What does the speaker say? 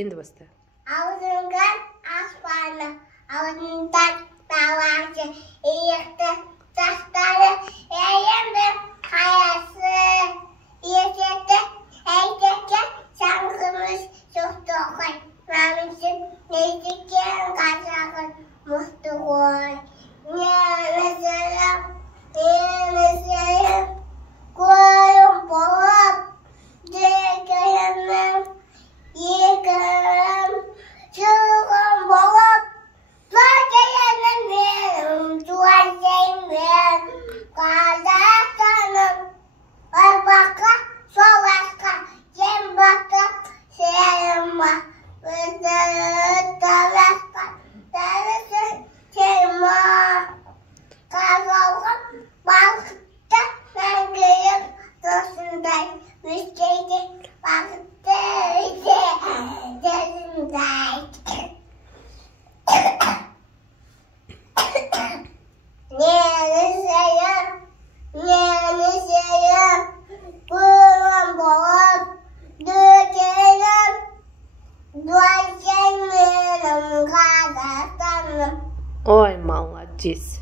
Енді баста. Аузыңнан аспаны, аузыңнан таласы, иекті тастары, әйемді қаясы, есеті, әйтеке, шаңғымыз соқты қой, мамызын несікен қасағын мұқты қой. Нені сәлем, қойым болып, дегенім, екім, жылғым болып, тұр менің, туасың мен, Қазақстаным, ұрпаққа, сол асқа, сен бақыт, сенім ба, өтірі таласқа, тәрісің сен ма. Қазалғым бақытты мәңгілік досындай, өскейде бақытты досындай. Нені сәйім, күнім болып, дүкенім, дуасың менің Қазақстаным. Ой, молодец.